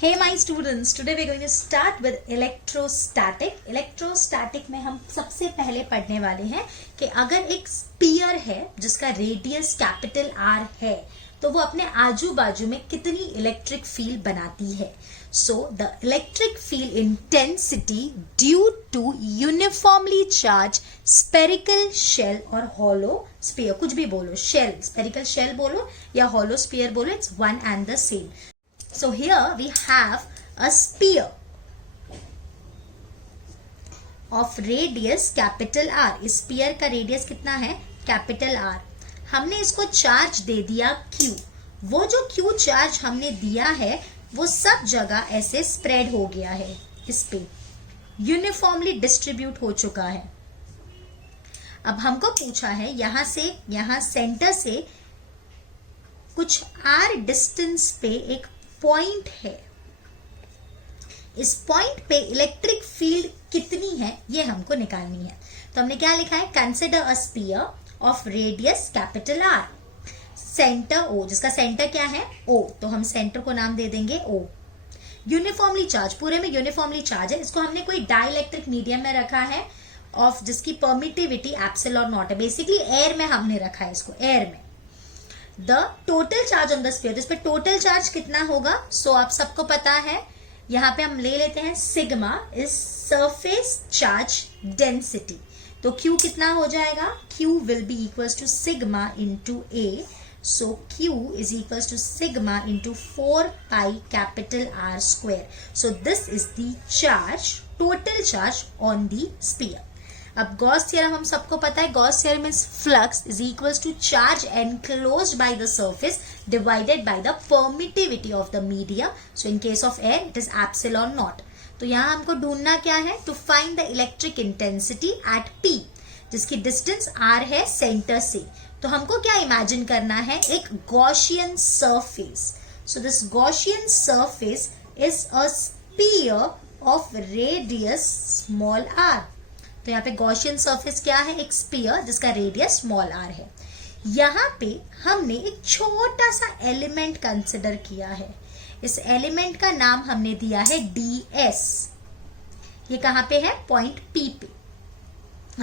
Hey my students, today we're going to start with electrostatic. Electrostatic में हम सबसे पहले पढ़ने वाले हैं कि अगर एक स्पीयर है जिसका रेडियस कैपिटल R है तो वो अपने आजू बाजू में कितनी इलेक्ट्रिक फील्ड बनाती है. So the electric field intensity due to uniformly charged spherical shell or hollow sphere, कुछ भी बोलो, shell, spherical shell बोलो या hollow sphere बोलो, it's one and the same. So here we have a sphere of radius capital R. इस sphere का radius कितना है? Capital R. हमने इसको चार्ज दे दिया Q. वो जो Q चार्ज हमने दिया है वो सब जगह ऐसे स्प्रेड हो गया है, इस पे यूनिफॉर्मली डिस्ट्रीब्यूट हो चुका है. अब हमको पूछा है यहां से, यहां सेंटर से कुछ R डिस्टेंस पे एक पॉइंट है. इस पॉइंट पे इलेक्ट्रिक फील्ड कितनी है ये हमको निकालनी है. तो हमने क्या लिखा है? Consider a sphere of radius capital R, centre O, जिसका सेंटर क्या है? O. तो हम सेंटर को नाम दे देंगे O. यूनिफॉर्मली चार्ज, पूरे में यूनिफॉर्मली चार्ज है. इसको हमने कोई डाइलेक्ट्रिक मीडियम में रखा है ऑफ जिसकी परमिटिविटी एप्सिलॉन नॉट है. बेसिकली एयर में हमने रखा है इसको, एयर में. The total charge on the sphere, इस पे टोटल चार्ज कितना होगा? सो आप सबको पता है, यहां पे हम ले लेते हैं sigma is surface charge density. तो Q कितना हो जाएगा? Q will be equals to sigma into a. So Q is equals to sigma into 4 pi capital R square. So this is the charge, total charge on the sphere. अब Gauss theorem हम सबको पता है. Gauss theorem is flux is equals to charge enclosed by the surface divided by the permittivity of the medium. So in case of air it is epsilon naught. तो यहाँ हमको ढूंढना क्या है? To find the electric intensity at P, जिसकी distance R है centre से. तो हमको क्या इमेजिन करना है? एक Gaussian surface. So this Gaussian surface is a sphere of radius small r. तो यहाँ पे गॉसियन सरफेस क्या है? एक स्फीयर जिसका रेडियस स्मॉल r है. यहाँ पे हमने एक छोटा सा एलिमेंट कंसिडर किया है. इस एलिमेंट का नाम हमने दिया है ds. ये कहाँ पे है? पॉइंट P पे.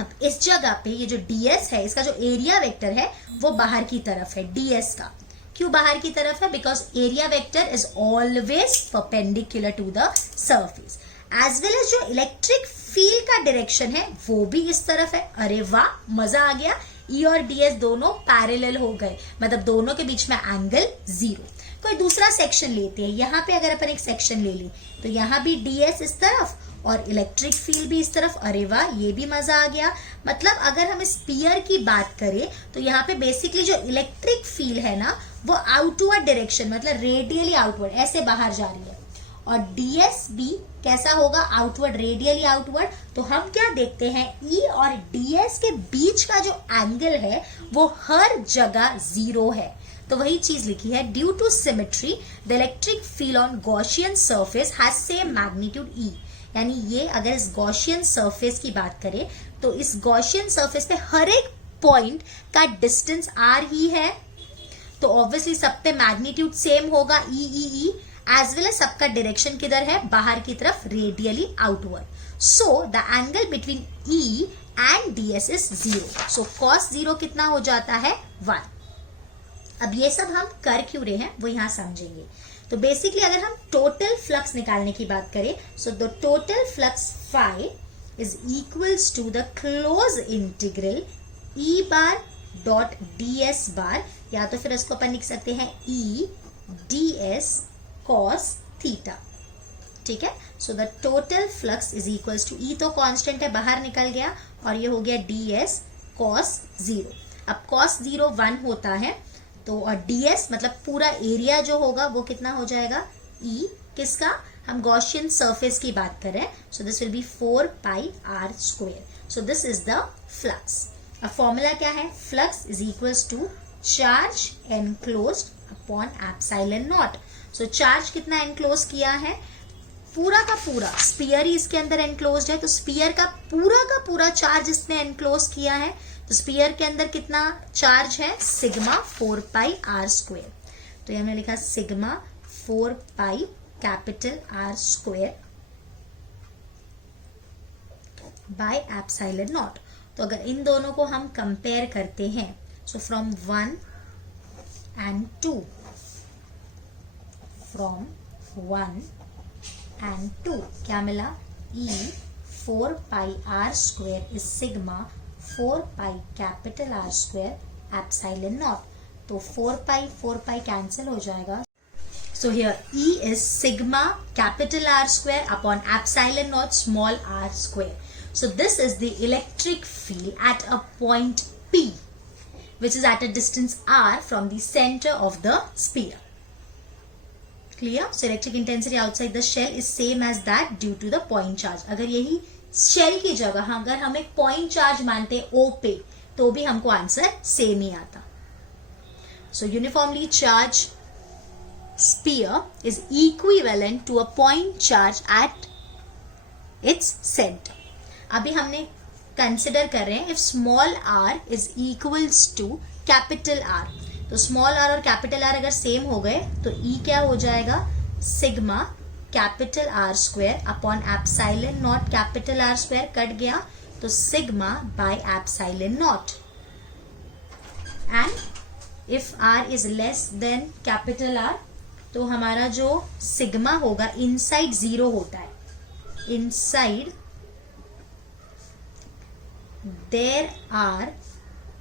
अब इस जगह पे ये जो ds है, इसका जो एरिया वेक्टर है वो बाहर की तरफ है, ds का. क्यों बाहर की तरफ है? Because area vector is always perpendicular to the surface. As well as जो इलेक्ट्रिक फील्ड का डायरेक्शन है वो भी इस तरफ है. अरे वाह, मजा आ गया. E और ds दोनों पैरेलल हो गए, मतलब दोनों के बीच में एंगल 0. कोई दूसरा सेक्शन लेते हैं. यहाँ पे अगर अपन एक सेक्शन ले ली तो यहाँ भी ds इस तरफ और इलेक्ट्रिक फील्ड भी इस तरफ. अरे वाह, ये भी मजा आ गया. मतलब अगर हम स्फीयर की बात करें तो यहाँ पे बेसिकली जो इलेक्ट्रिक फील्ड है ना वो आउटवर्ड डायरेक्शन, मतलब रेडियली आउटवर्ड, ऐसे बाहर जा रही है. और ds भी कैसा होगा? Outward, radially outward. तो हम क्या देखते हैं? E और ds के बीच का जो एंगल है वो हर जगह 0 है. तो वही चीज लिखी है, due to symmetry the electric field on Gaussian surface has same magnitude E. यानी ये अगर इस गॉसियन सरफेस की बात करें तो इस गॉसियन सरफेस पे हर एक पॉइंट का डिस्टेंस R ही है. तो ऑब्वियसली सब पे मैग्नीट्यूड सेम होगा, E. एज वेल एज सबका डायरेक्शन किधर है? बाहर की तरफ, radially outward. So the angle between E and ds is 0. So cos 0 कितना हो जाता है? 1. अब ये सब हम कर क्यों रहे हैं वो यहाँ समझेंगे. तो बेसिकली अगर हम टोटल फ्लक्स निकालने की बात करें, so the total flux phi is equals to the close integral E bar dot ds bar, या तो फिर इसको अपन लिख सकते हैं E ds cos थीटा. ठीक है. So the total flux is equals to E तो कांस्टेंट है, बाहर निकल गया, और ये हो गया ds cos 0. अब cos 0 1 होता है, तो और ds मतलब पूरा एरिया जो होगा वो कितना हो जाएगा? E. किसका? हम गॉसियन सरफेस की बात कर रहे हैं. So this will be 4 pi r square. So this is the flux. अब फॉर्मूला क्या है? Flux is equals to charge enclosed upon epsilon naught. So charge कितना एनक्लोज किया है? पूरा का पूरा स्फीयर ही इसके अंदर एनक्लोज्ड है. तो स्फीयर का पूरा चार्ज इसने एनक्लोज किया है. तो स्फीयर के अंदर कितना चार्ज है? Sigma 4 pi r square. तो ये हमने लिखा sigma 4 pi capital R square by epsilon naught. तो अगर इन दोनों को हम कंपेयर करते हैं, so from 1 and 2, from 1 and 2 क्या मिला? E 4 pi r square is sigma 4 pi capital R square epsilon naught। तो 4 pi cancel हो जाएगा। So here E is sigma capital R square upon epsilon naught small r square। So this is the electric field at a point P, which is at a distance r from the center of the sphere। Clear? So electric intensity outside the shell is same as that due to the point charge। अगर यही shell की जगह अगर हम एक point charge मानते O पे, तो भी हमको आंसर सेम ही आता। So uniformly charged sphere is equivalent to a point charge at its center। अभी हमने कंसिडर कर रहे हैं if small r is equals to capital R। तो स्मॉल r और कैपिटल R अगर सेम हो गए तो E क्या हो जाएगा? Sigma capital R square upon epsilon naught capital R square cut गया, तो sigma by epsilon naught. And if R is less than capital R, तो हमारा जो सिग्मा होगा इनसाइड 0 होता है। Inside there are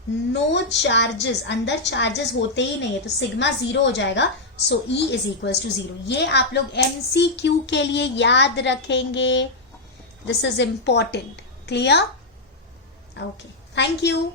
no charges, अंदर चार्जेस होते ही नहीं है, तो सिग्मा 0 हो जाएगा। So E is equals to 0। ये आप लोग MCQ के लिए याद रखेंगे। This is important. Clear? Okay, thank you.